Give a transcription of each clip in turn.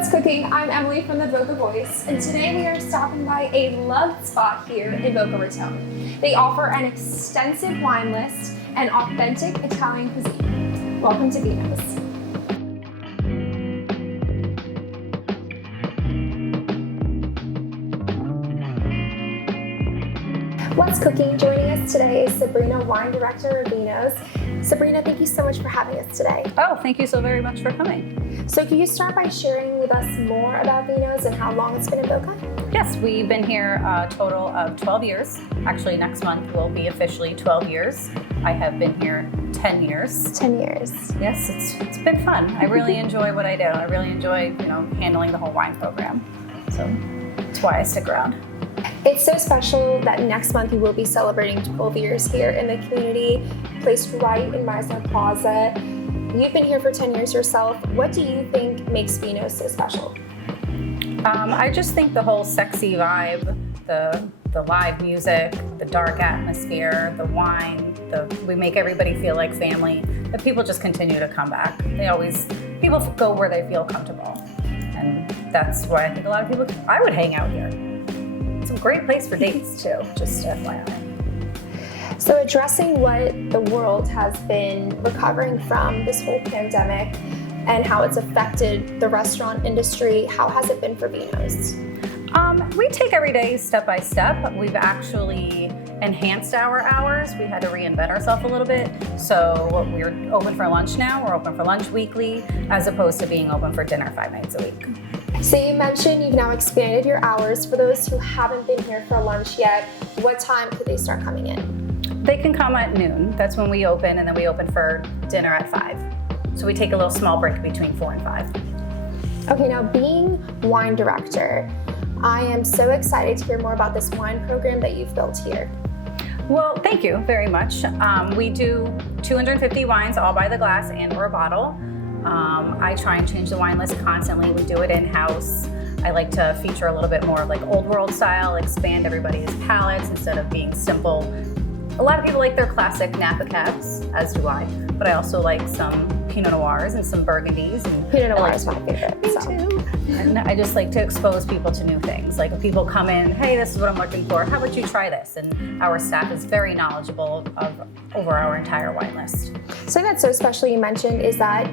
What's Cooking? I'm Emily from the Boca Voice, and today we are stopping by a loved spot here in Boca Raton. They offer an extensive wine list and authentic Italian cuisine. Welcome to Vino's. What's Cooking? Joining us today is Sabrina, wine director of Vino's. Sabrina, thank you so much for having us today. Oh, thank you so very much for coming. So can you start by sharing with us more about Vino's and how long it's been in Boca? Yes, we've been here a total of 12 years. Actually, next month will be officially 12 years. I have been here 10 years. 10 years. Yes, it's been fun. I really enjoy what I do. I really enjoy, handling the whole wine program. So that's why I stick around. It's so special that next month you will be celebrating 12 years here in the community, placed right in Mizner Plaza. You've been here for 10 years yourself. What do you think makes Vino so special? I just think the whole sexy vibe, the live music, the dark atmosphere, the wine, we make everybody feel like family, that people just continue to come back. People go where they feel comfortable. And that's why I think a lot of people, I would hang out here. It's a great place for dates too, just FYI. So addressing what the world has been recovering from this whole pandemic and how it's affected the restaurant industry, how has it been for Vino's? We take every day step by step. We've actually enhanced our hours. We had to reinvent ourselves a little bit. So we're open for lunch now. We're open for lunch weekly, as opposed to being open for dinner 5 nights a week. So you mentioned you've now expanded your hours. For those who haven't been here for lunch yet, what time could they start coming in? They can come at noon. That's when we open, and then we open for dinner at 5. So we take a little small break between 4 and 5. Okay, now being wine director, I am so excited to hear more about this wine program that you've built here. Well, thank you very much. We do 250 wines, all by the glass and or a bottle. I try and change the wine list constantly. We do it in-house. I like to feature a little bit more of like old world style, expand everybody's palates instead of being simple. A lot of people like their classic Napa Cabs, as do I, but I also like some Pinot Noirs and some Burgundies. And Pinot Noir is my favorite. Me too. And I just like to expose people to new things. Like if people come in, hey, this is what I'm looking for, how about you try this? And our staff is very knowledgeable over our entire wine list. Something that's so special you mentioned is that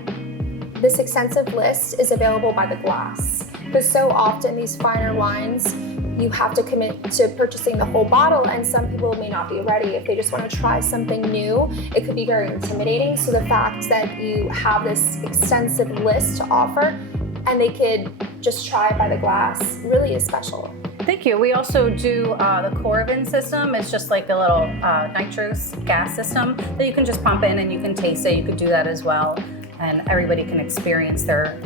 this extensive list is available by the glass. Because so often these finer wines, you have to commit to purchasing the whole bottle, and some people may not be ready. If they just want to try something new, it could be very intimidating. So the fact that you have this extensive list to offer and they could just try it by the glass really is special. Thank you. We also do the Coravin system. It's just like a little nitrous gas system that you can just pump in and you can taste it. You could do that as well. And everybody can experience their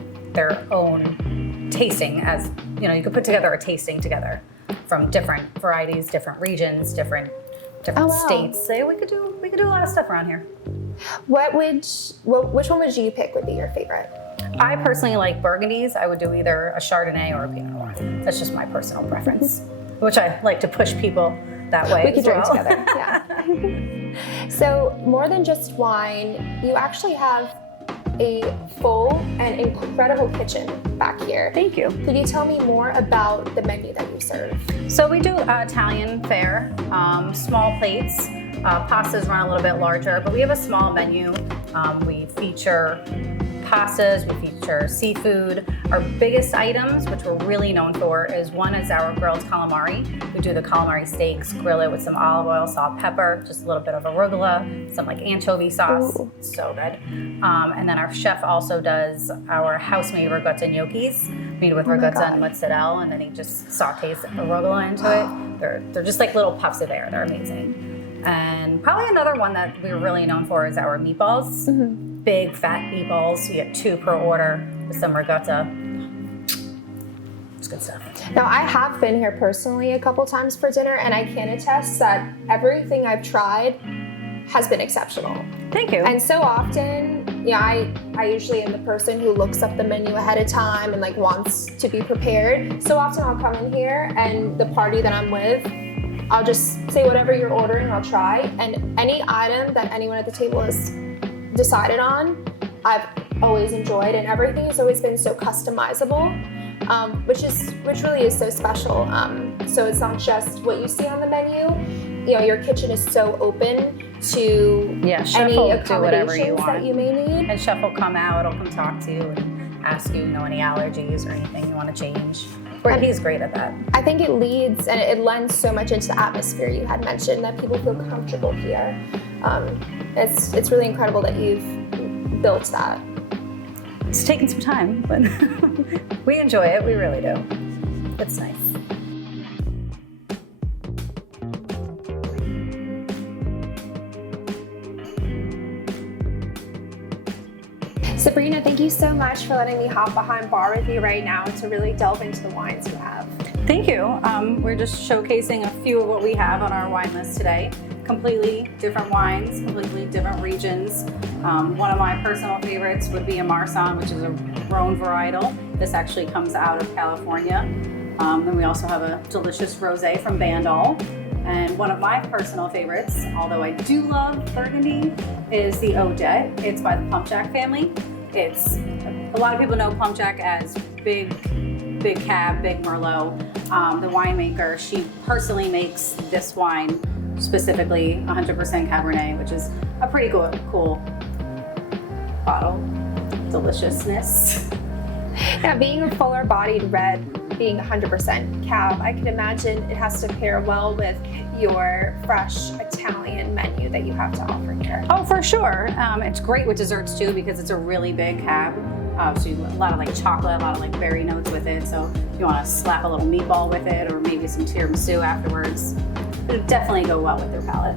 own tasting, as you could put together a tasting together from different varieties, different regions, different states. So we could do a lot of stuff around here. Which one would you pick would be your favorite? I personally like Burgundies. I would do either a Chardonnay or a Pinot Noir. That's just my personal preference, which I like to push people that way. We could drink together. Yeah. So more than just wine, you actually have a full and incredible kitchen back here. Thank you. Could you tell me more about the menu that you serve? So we do Italian fare, small plates. Pastas run a little bit larger, but we have a small menu. We feature pastas, we feature seafood. Our biggest items, which we're really known for, is our grilled calamari. We do the calamari steaks, grill it with some olive oil, salt, pepper, just a little bit of arugula, some like anchovy sauce. Ooh. So good. And then our chef also does our house-made ricotta gnocchis, made with ricotta and mozzarella, and then he just sautés arugula into it. They're just like little puffs of air. They're amazing. And probably another one that we're really known for is our meatballs. Mm-hmm. Big fat meatballs. You get 2 per order with some ricotta. It's good stuff. Now, I have been here personally a couple times for dinner, and I can attest that everything I've tried has been exceptional. Thank you. And so often, I usually am the person who looks up the menu ahead of time and wants to be prepared. So often I'll come in here and the party that I'm with, I'll just say whatever you're ordering, I'll try. And any item that anyone at the table has decided on, I've always enjoyed, and everything has always been so customizable, which really is so special. So it's not just what you see on the menu. You know, your kitchen is so open to any accommodations that you may need. And Chef will come out, he'll come talk to you and ask you, any allergies or anything you want to change. And he's great at that. I think it leads and it lends so much into the atmosphere you had mentioned, that people feel comfortable here. It's really incredible that you've built that. It's taken some time, but we enjoy it. We really do. It's nice. Sabrina, thank you so much for letting me hop behind bar with you right now to really delve into the wines you have. Thank you. We're just showcasing a few of what we have on our wine list today. Completely different wines, completely different regions. One of my personal favorites would be a Marsanne, which is a Rhone varietal. This actually comes out of California. Then we also have a delicious rosé from Bandol. And one of my personal favorites, although I do love Burgundy, is the Audet. It's by the Plumpjack family. It's, a lot of people know Plumpjack as big cab, big Merlot. The winemaker, she personally makes this wine specifically 100% Cabernet, which is a pretty cool bottle. Deliciousness. Yeah, being a fuller bodied red, being 100% cab, I can imagine it has to pair well with your fresh Italian menu that you have to offer here. Oh, for sure. It's great with desserts too, because it's a really big cab. So you a lot of like chocolate, a lot of like berry notes with it. So if you want to slap a little meatball with it, or maybe some tiramisu afterwards, it would definitely go well with your palate.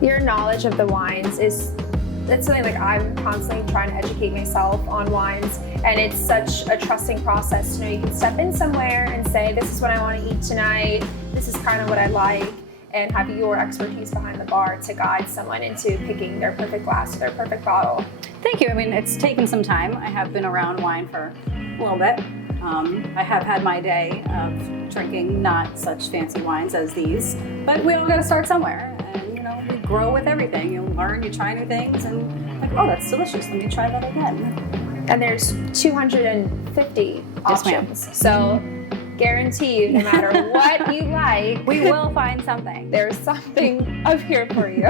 Your knowledge of the wines it's something like I'm constantly trying to educate myself on wines, and it's such a trusting process to know you can step in somewhere and say, this is what I want to eat tonight, this is kind of what I like, and have your expertise behind the bar to guide someone into picking their perfect glass or their perfect bottle. Thank you. I mean, it's taken some time. I have been around wine for a little bit. I have had my day of drinking not such fancy wines as these, but we all got to start somewhere. We grow with everything. You learn, you try new things, and like, oh, that's delicious. Let me try that again. And there's 250 options. Yes, so guarantee you, no matter what you like, we will find something. There's something up here for you.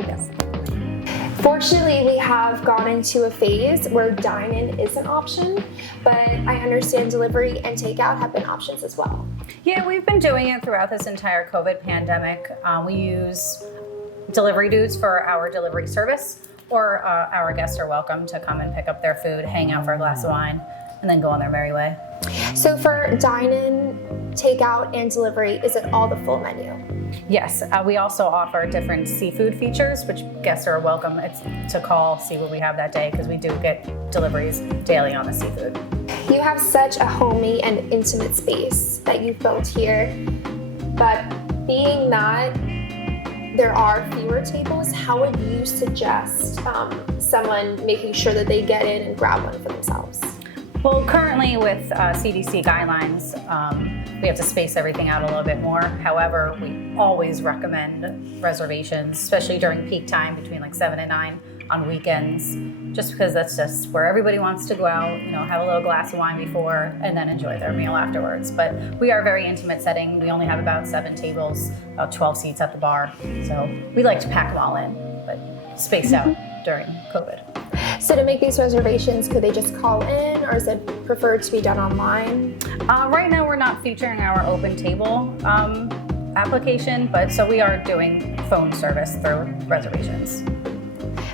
Yes. Fortunately, we have gone into a phase where dine-in is an option, but I understand delivery and takeout have been options as well. Yeah, we've been doing it throughout this entire COVID pandemic. We use delivery dudes for our delivery service, or our guests are welcome to come and pick up their food, hang out for a glass of wine, and then go on their merry way. So for dine-in, takeout, and delivery, is it all the full menu? Yes, we also offer different seafood features, which guests are welcome to call, see what we have that day, because we do get deliveries daily on the seafood. You have such a homey and intimate space that you've built here, but being that there are fewer tables, how would you suggest someone making sure that they get in and grab one for themselves? Well, currently with CDC guidelines, we have to space everything out a little bit more. However, we always recommend reservations, especially during peak time between like 7 and 9 on weekends, just because that's just where everybody wants to go out, have a little glass of wine before and then enjoy their meal afterwards. But we are a very intimate setting. We only have about 7 tables, about 12 seats at the bar. So we like to pack them all in, but spaced out during COVID. So to make these reservations, could they just call in, or is it preferred to be done online? Right now we're not featuring our open table application, but so we are doing phone service through reservations.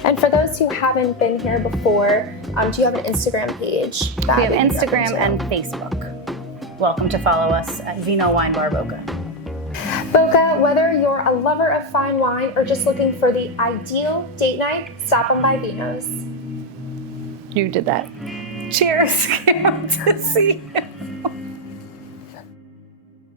And for those who haven't been here before, do you have an Instagram page? We have Instagram and Facebook. Welcome to follow us at VINOWINEBARBOCA. Boca, whether you're a lover of fine wine or just looking for the ideal date night, stop on by Vino's. You did that. Cheers. Can't wait to see you.